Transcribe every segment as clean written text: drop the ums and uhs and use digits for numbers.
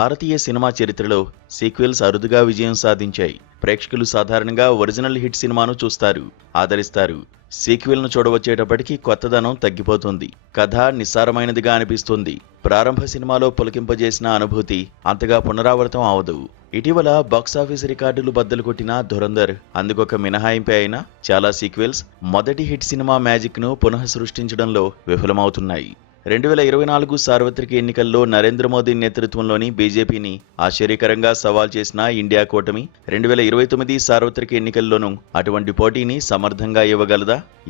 భారతీయ cinema చరిత్రలో sequels అరుదుగా విజయం సాధించాయి. ప్రేక్షకులు సాధారణంగా ఒరిజినల్ హిట్ సినిమాను చూస్తారు, ఆదరిస్తారు. సీక్వెల్ను చూడవచ్చేటప్పటికీ కొత్తదనం తగ్గిపోతుంది. కథ నిస్సారమైనదిగా అనిపిస్తుంది. ప్రారంభ సినిమాలో పులకింపజేసిన అనుభూతి అంతగా పునరావృతం అవదు. ఇటీవల బాక్సాఫీస్ రికార్డులు బద్దలు కొట్టిన ధురంధర్ అందుకొక మినహాయింపే అయినా చాలా సీక్వెల్స్ మొదటి హిట్ సినిమా మ్యాజిక్ను పునః సృష్టించడంలో విఫలమవుతున్నాయి. 2024 సార్వత్రిక ఎన్నికల్లో నరేంద్ర మోదీ నేతృత్వంలోని బీజేపీని ఆశ్చర్యకరంగా సవాల్ చేసిన ఇండియా కూటమి 2029 సార్వత్రిక ఎన్నికల్లోనూ అటువంటి పోటీని సమర్థంగా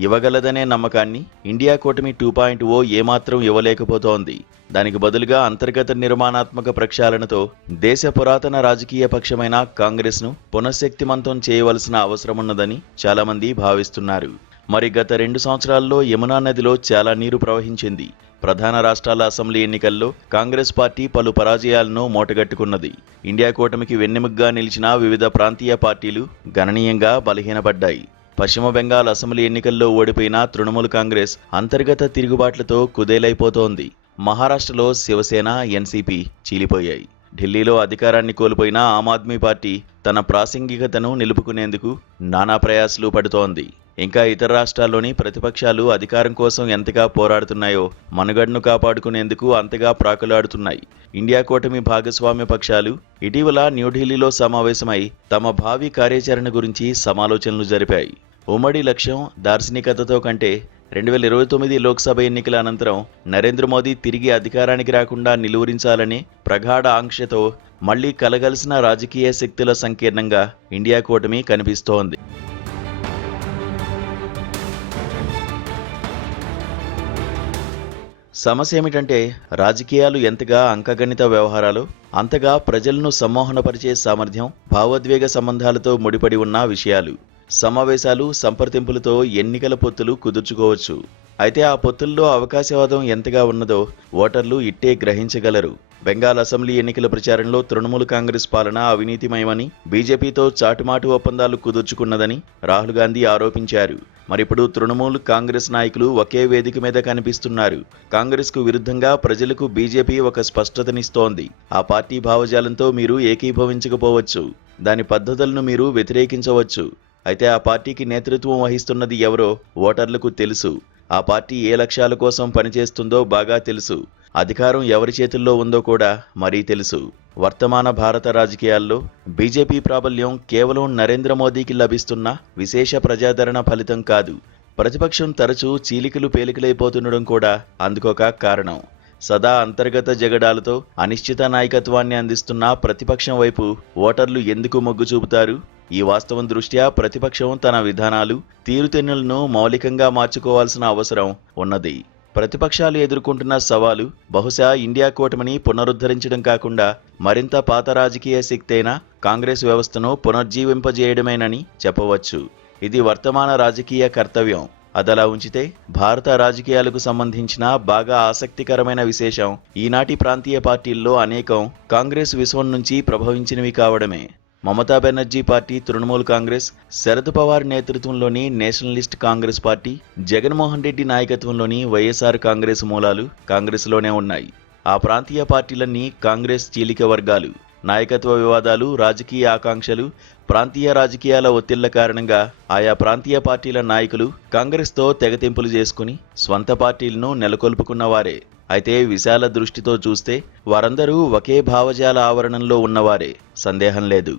ఇవ్వగలదనే నమ్మకాన్ని ఇండియా కూటమి 2.0 ఏమాత్రం ఇవ్వలేకపోతోంది. దానికి బదులుగా అంతర్గత నిర్మాణాత్మక ప్రక్షాళనతో దేశ పురాతన రాజకీయ పక్షమైన కాంగ్రెస్ను పునఃశక్తిమంతం చేయవలసిన అవసరమున్నదని చాలామంది భావిస్తున్నారు. మరి గత 2 సంవత్సరాల్లో యమునా నదిలో చాలా నీరు ప్రవహించింది. ప్రధాన రాష్ట్రాల అసెంబ్లీ ఎన్నికల్లో కాంగ్రెస్ పార్టీ పలు పరాజయాలను మూటగట్టుకున్నది. ఇండియా కూటమికి వెన్నెముగ్గా నిలిచిన వివిధ ప్రాంతీయ పార్టీలు గణనీయంగా బలహీనపడ్డాయి. పశ్చిమ బెంగాల్ అసెంబ్లీ ఎన్నికల్లో ఓడిపోయిన తృణమూల్ కాంగ్రెస్ అంతర్గత తిరుగుబాట్లతో కుదేలైపోతోంది. మహారాష్ట్రలో శివసేన, ఎన్సీపీ చీలిపోయాయి. ఢిల్లీలో అధికారాన్ని కోల్పోయిన ఆమ్ ఆద్మీ పార్టీ తన ప్రాసంగికతను నిలుపుకునేందుకు నానా ప్రయాసలు పడుతోంది. ఇంకా ఇతర రాష్ట్రాల్లోని ప్రతిపక్షాలు అధికారం కోసం ఎంతగా పోరాడుతున్నాయో మనుగడను కాపాడుకునేందుకు అంతగా ప్రాకులాడుతున్నాయి. ఇండియా కూటమి భాగస్వామ్య పక్షాలు ఇటీవల న్యూఢిల్లీలో సమావేశమై తమ భావి కార్యాచరణ గురించి సమాలోచనలు జరిపాయి. ఉమ్మడి లక్ష్యం దార్శనికతతో కంటే 2029 లోక్సభ ఎన్నికల అనంతరం నరేంద్ర మోదీ తిరిగి అధికారానికి రాకుండా నిలువరించాలనే ప్రగాఢ ఆంక్షతో మళ్లీ కలగలిసిన రాజకీయ శక్తుల సంకీర్ణంగా ఇండియా కూటమి కనిపిస్తోంది. సమస్య ఏమిటంటే రాజకీయాలు ఎంతగా అంకగణిత వ్యవహారాలు అంతగా ప్రజలను సమ్మోహనపరిచే సామర్థ్యం, భావోద్వేగ సంబంధాలతో ముడిపడి ఉన్న విషయాలు. సమావేశాలు, సంప్రదింపులతో ఎన్నికల పొత్తులు కుదుర్చుకోవచ్చు. అయితే ఆ పొత్తుల్లో అవకాశవాదం ఎంతగా ఉన్నదో ఓటర్లు ఇట్టే గ్రహించగలరు. బెంగాల్ అసెంబ్లీ ఎన్నికల ప్రచారంలో తృణమూల్ కాంగ్రెస్ పాలన అవినీతిమయమని, బీజేపీతో చాటుమాటు ఒప్పందాలు కుదుర్చుకున్నదని రాహుల్ గాంధీ ఆరోపించారు. మరిప్పుడు తృణమూల్ కాంగ్రెస్ నాయకులు ఒకే వేదిక మీద కనిపిస్తున్నారు. కాంగ్రెస్కు విరుద్ధంగా ప్రజలకు బీజేపీ ఒక స్పష్టతనిస్తోంది. ఆ పార్టీ భావజాలంతో మీరు ఏకీభవించకపోవచ్చు, దాని పద్ధతులను మీరు వ్యతిరేకించవచ్చు. అయితే ఆ పార్టీకి నేతృత్వం వహిస్తున్నది ఎవరో ఓటర్లకు తెలుసు. ఆ పార్టీ ఏ లక్ష్యాల కోసం పనిచేస్తుందో బాగా తెలుసు. అధికారం ఎవరి చేతుల్లో ఉందో కూడా మరీ తెలుసు. వర్తమాన భారత రాజకీయాల్లో బీజేపీ ప్రాబల్యం కేవలం నరేంద్ర మోదీకి లభిస్తున్న విశేష ప్రజాదరణ ఫలితం కాదు. ప్రతిపక్షం తరచూ చీలికలు పేలికలైపోతుండడం కూడా అందుకొక కారణం. సదా అంతర్గత జగడాలతో అనిశ్చిత నాయకత్వాన్ని అందిస్తున్న ప్రతిపక్షం వైపు ఓటర్లు ఎందుకు మొగ్గు చూపుతారు? ఈ వాస్తవం దృష్ట్యా ప్రతిపక్షం తన విధానాలు, తీరుతెన్నులను మౌలికంగా మార్చుకోవాల్సిన అవసరం ఉన్నది. ప్రతిపక్షాలు ఎదుర్కొంటున్న సవాలు బహుశా ఇండియా కూటమిని పునరుద్ధరించడం కాకుండా మరింత పాత రాజకీయ శక్తి అయిన కాంగ్రెస్ వ్యవస్థను పునర్జీవింపజేయడమేనని చెప్పవచ్చు. ఇది వర్తమాన రాజకీయ కర్తవ్యం. అదలా ఉంచితే భారత రాజకీయాలకు సంబంధించిన బాగా ఆసక్తికరమైన విశేషం ఈనాటి ప్రాంతీయ పార్టీల్లో అనేకం కాంగ్రెస్ విశ్వం నుంచి ప్రభవించినవి కావడమే. మమతా బెనర్జీ పార్టీ తృణమూల్ కాంగ్రెస్, శరద్ పవార్ నేతృత్వంలోని నేషనలిస్ట్ కాంగ్రెస్ పార్టీ, జగన్మోహన్ రెడ్డి నాయకత్వంలోని వైఎస్ఆర్ కాంగ్రెస్ మూలాలు కాంగ్రెస్లోనే ఉన్నాయి. ఆ ప్రాంతీయ పార్టీలన్నీ కాంగ్రెస్ చీలిక వర్గాలు. నాయకత్వ వివాదాలు, రాజకీయ ఆకాంక్షలు, ప్రాంతీయ రాజకీయాల ఒత్తిళ్ల కారణంగా ఆయా ప్రాంతీయ పార్టీల నాయకులు కాంగ్రెస్తో తెగతింపులు చేసుకుని స్వంత పార్టీలను నెలకొల్పుకున్నవారే. అయితే విశాల దృష్టితో చూస్తే వారందరూ ఒకే భావజాల ఆవరణంలో ఉన్నవారే, సందేహం లేదు.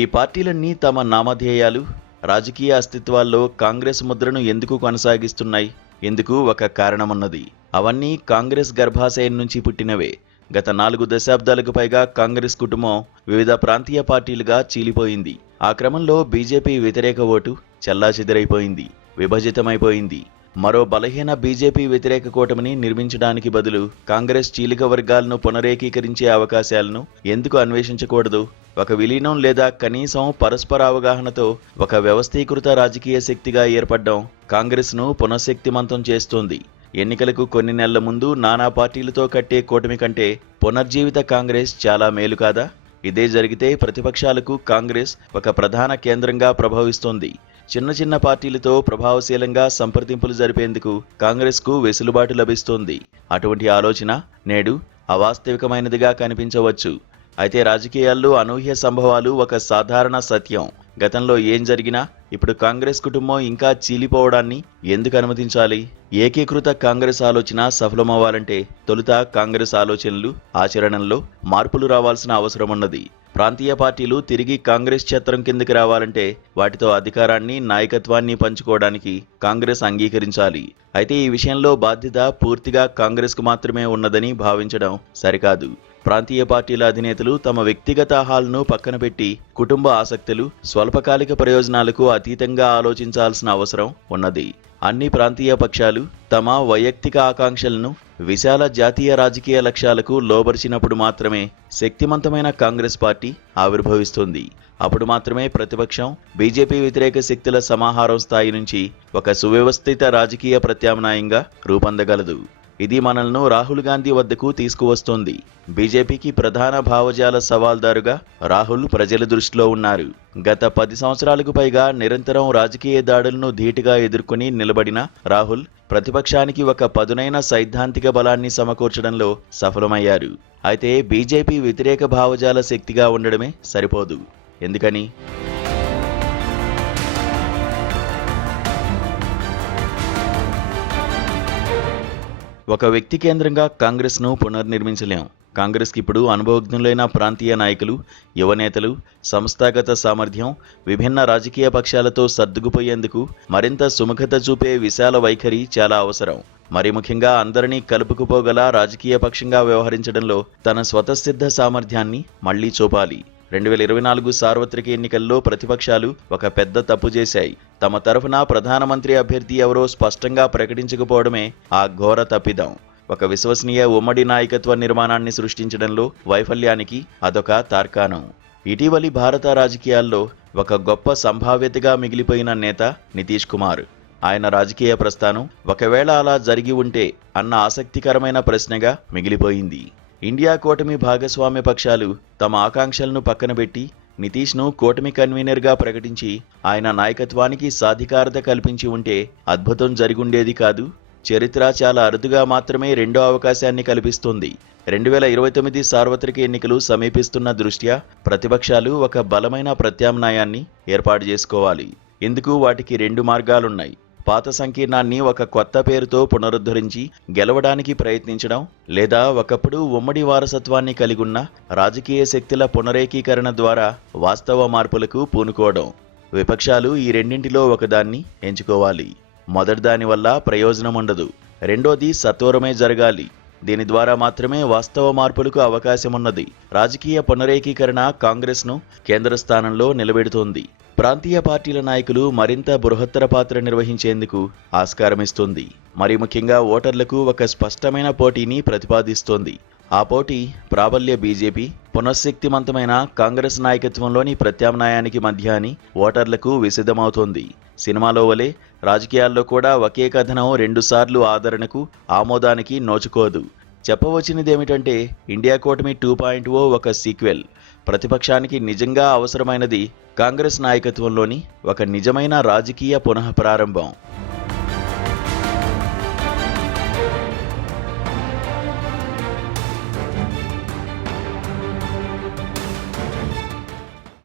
ఈ పార్టీలన్నీ తమ నామధేయాలు, రాజకీయ అస్తిత్వాల్లో కాంగ్రెస్ ముద్రను ఎందుకు కొనసాగిస్తున్నాయి? ఎందుకు ఒక కారణమున్నది. అవన్నీ కాంగ్రెస్ గర్భాశయం నుంచి పుట్టినవే. గత 4 దశాబ్దాలకు పైగా కాంగ్రెస్ కుటుంబం వివిధ ప్రాంతీయ పార్టీలుగా చీలిపోయింది. ఆ క్రమంలో బీజేపీ వ్యతిరేక ఓటు చెల్లాచెదరైపోయింది, విభజితమైపోయింది. మరో బలహీన బీజేపీ వ్యతిరేక కూటమిని నిర్మించడానికి బదులు కాంగ్రెస్ చీలిక వర్గాలను పునరేకీకరించే అవకాశాలను ఎందుకు అన్వేషించకూడదు? ఒక విలీనం లేదా కనీసం పరస్పర అవగాహనతో ఒక వ్యవస్థీకృత రాజకీయ శక్తిగా ఏర్పడడం కాంగ్రెస్ను పునఃశక్తిమంతం చేస్తోంది. ఎన్నికలకు కొన్ని నెలల ముందు నానా పార్టీలతో కట్టే కూటమి కంటే పునర్జీవిత కాంగ్రెస్ చాలా మేలు కాదా? ఇదే జరిగితే ప్రతిపక్షాలకు కాంగ్రెస్ ఒక ప్రధాన కేంద్రంగా ప్రభవిస్తోంది. చిన్న చిన్న పార్టీలతో ప్రభావశీలంగా సంప్రదింపులు జరిపేందుకు కాంగ్రెస్కు వెసులుబాటు లభిస్తోంది. అటువంటి ఆలోచన నేడు అవాస్తవికమైనదిగా కనిపించవచ్చు. అయితే రాజకీయాల్లో అనూహ్య సంభవాలు ఒక సాధారణ సత్యం. గతంలో ఏం జరిగినా ఇప్పుడు కాంగ్రెస్ కుటుంబం ఇంకా చీలిపోవడాన్ని ఎందుకు అనుమతించాలి? ఏకీకృత కాంగ్రెస్ ఆలోచన సఫలమవ్వాలంటే తొలుత కాంగ్రెస్ ఆలోచనలు, ఆచరణల్లో మార్పులు రావాల్సిన అవసరం ఉన్నది. ప్రాంతీయ పార్టీలు తిరిగి కాంగ్రెస్ ఛత్రం కిందకి రావాలంటే వాటితో అధికారాన్ని, నాయకత్వాన్ని పంచుకోవడానికి కాంగ్రెస్ అంగీకరించాలి. అయితే ఈ విషయంలో బాధ్యత పూర్తిగా కాంగ్రెస్కు మాత్రమే ఉన్నదని భావించడం సరికాదు. ప్రాంతీయ పార్టీల అధినేతలు తమ వ్యక్తిగత ఆహాలను పక్కన పెట్టి కుటుంబ ఆసక్తులు, స్వల్పకాలిక ప్రయోజనాలకు అతీతంగా ఆలోచించాల్సిన అవసరం ఉన్నది. అన్ని ప్రాంతీయ పక్షాలు తమ వైయక్తిక ఆకాంక్షలను విశాల జాతీయ రాజకీయ లక్ష్యాలకు లోబరిచినప్పుడు మాత్రమే శక్తిమంతమైన కాంగ్రెస్ పార్టీ ఆవిర్భవిస్తుంది. అప్పుడు మాత్రమే ప్రతిపక్షం బీజేపీ వ్యతిరేక శక్తుల సమాహారం స్థాయి నుంచి ఒక సువ్యవస్థిత రాజకీయ ప్రత్యామ్నాయంగా రూపొందగలదు. ఇది మనల్ని రాహుల్ గాంధీ వద్దకు తీసుకువస్తోంది. బీజేపీకి ప్రధాన భావజాల సవాల్దారుగా రాహుల్ ప్రజల దృష్టిలో ఉన్నారు. గత 10 సంవత్సరాలకు పైగా నిరంతరం రాజకీయ దాడులను ధీటుగా ఎదుర్కొని నిలబడిన రాహుల్ ప్రతిపక్షానికి ఒక పదునైన సైద్ధాంతిక బలాన్ని సమకూర్చడంలో సఫలమయ్యారు. అయితే బీజేపీ వ్యతిరేక భావజాల శక్తిగా ఉండడమే సరిపోదు. ఎందుకని? ఒక వ్యక్తి కేంద్రంగా కాంగ్రెస్ను పునర్నిర్మించలేం. కాంగ్రెస్కి ఇప్పుడు అనుభవజ్ఞులైన ప్రాంతీయ నాయకులు, యువనేతలు, సంస్థాగత సామర్థ్యం, విభిన్న రాజకీయ పక్షాలతో సర్దుకుపోయేందుకు మరింత సుముఖత చూపే విశాల వైఖరి చాలా అవసరం. మరి ముఖ్యంగా అందరినీ కలుపుకుపోగల రాజకీయ పక్షంగా వ్యవహరించడంలో తన స్వతసిద్ధ సామర్థ్యాన్ని మళ్లీ చూపాలి. 2024 సార్వత్రిక ఎన్నికల్లో ప్రతిపక్షాలు ఒక పెద్ద తప్పు చేశాయి. తమ తరఫున ప్రధానమంత్రి అభ్యర్థి ఎవరో స్పష్టంగా ప్రకటించకపోవడమే ఆ ఘోర తప్పిదం. ఒక విశ్వసనీయ ఉమ్మడి నాయకత్వ నిర్మాణాన్ని సృష్టించడంలో వైఫల్యానికి అదొక తార్కాణం. ఇటీవలి భారత రాజకీయాల్లో ఒక గొప్ప సంభావ్యతగా మిగిలిపోయిన నేత నితీష్ కుమార్. ఆయన రాజకీయ ప్రస్థానం ఒకవేళ అలా జరిగి ఉంటే అన్న ఆసక్తికరమైన ప్రశ్నగా మిగిలిపోయింది. ఇండియా కూటమి భాగస్వామ్య పక్షాలు తమ ఆకాంక్షలను పక్కనబెట్టి నితీష్ను కూటమి కన్వీనర్గా ప్రకటించి ఆయన నాయకత్వానికి సాధికారత కల్పించి ఉంటే అద్భుతం జరిగుండేది కాదు. చరిత్ర చాలా అరుదుగా మాత్రమే రెండో అవకాశాన్ని కల్పిస్తుంది. 2029 సార్వత్రిక ఎన్నికలు సమీపిస్తున్న దృష్ట్యా ప్రతిపక్షాలు ఒక బలమైన ప్రత్యామ్నాయాన్ని ఏర్పాటు చేసుకోవాలి. ఇందుకు వాటికి 2 మార్గాలున్నాయి. పాత సంకీర్ణాన్ని ఒక కొత్త పేరుతో పునరుద్ధరించి గెలవడానికి ప్రయత్నించడం, లేదా ఒకప్పుడు ఉమ్మడి వారసత్వాన్ని కలిగున్న రాజకీయ శక్తుల పునరేకీకరణ ద్వారా వాస్తవ మార్పులకు పూనుకోవడం. విపక్షాలు ఈ రెండింటిలో ఒకదాన్ని ఎంచుకోవాలి. మొదటి దాని వల్ల ప్రయోజనం ఉండదు. రెండోది సత్వరమే జరగాలి. దీని ద్వారా మాత్రమే వాస్తవ మార్పులకు అవకాశమున్నది. రాజకీయ పునరేకీకరణ కాంగ్రెస్ను కేంద్ర స్థానంలో నిలబెడుతోంది. ప్రాంతీయ పార్టీల నాయకులు మరింత బృహత్తర పాత్ర నిర్వహించేందుకు ఆస్కారమిస్తుంది. మరి ముఖ్యంగా ఓటర్లకు ఒక స్పష్టమైన పోటీని ప్రతిపాదిస్తోంది. ఆ పోటీ ప్రాబల్య బీజేపీ, పునఃశక్తిమంతమైన కాంగ్రెస్ నాయకత్వంలోని ప్రత్యామ్నాయానికి మధ్య అని ఓటర్లకు విసిద్ధమవుతోంది. సినిమాలో వలె రాజకీయాల్లో కూడా ఒకే కథనం 2 సార్లు ఆదరణకు, ఆమోదానికి నోచుకోదు. చెప్పవచ్చినదేమిటంటే ఇండియా కూటమి 2.0 ఒక సీక్వెల్. ప్రతిపక్షానికి నిజంగా అవసరమైనది కాంగ్రెస్ నాయకత్వంలోని ఒక నిజమైన రాజకీయ పునఃప్రారంభం.